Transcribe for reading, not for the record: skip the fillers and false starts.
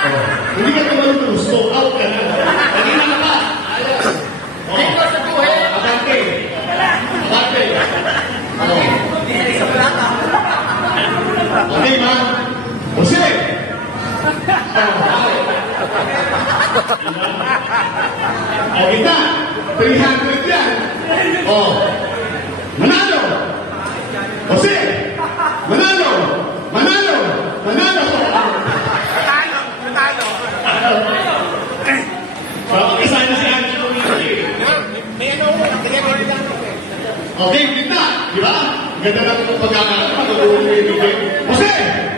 Oh. Hindi ka naman gusto, out ka na. Kanina ka pa. Dito sa buhay. Abante. Abante. Oh. Okay, ma. Jose. Oh, kita. 300 yan. Oh. Manalo. Jose. Manalo. Manalo. Manalo. Natalo. Kasama si Angelo. May ano ko, kaya ko lang ako eh. Okay, kita. Di ba? Ganda lang ang pagkakataon. Jose!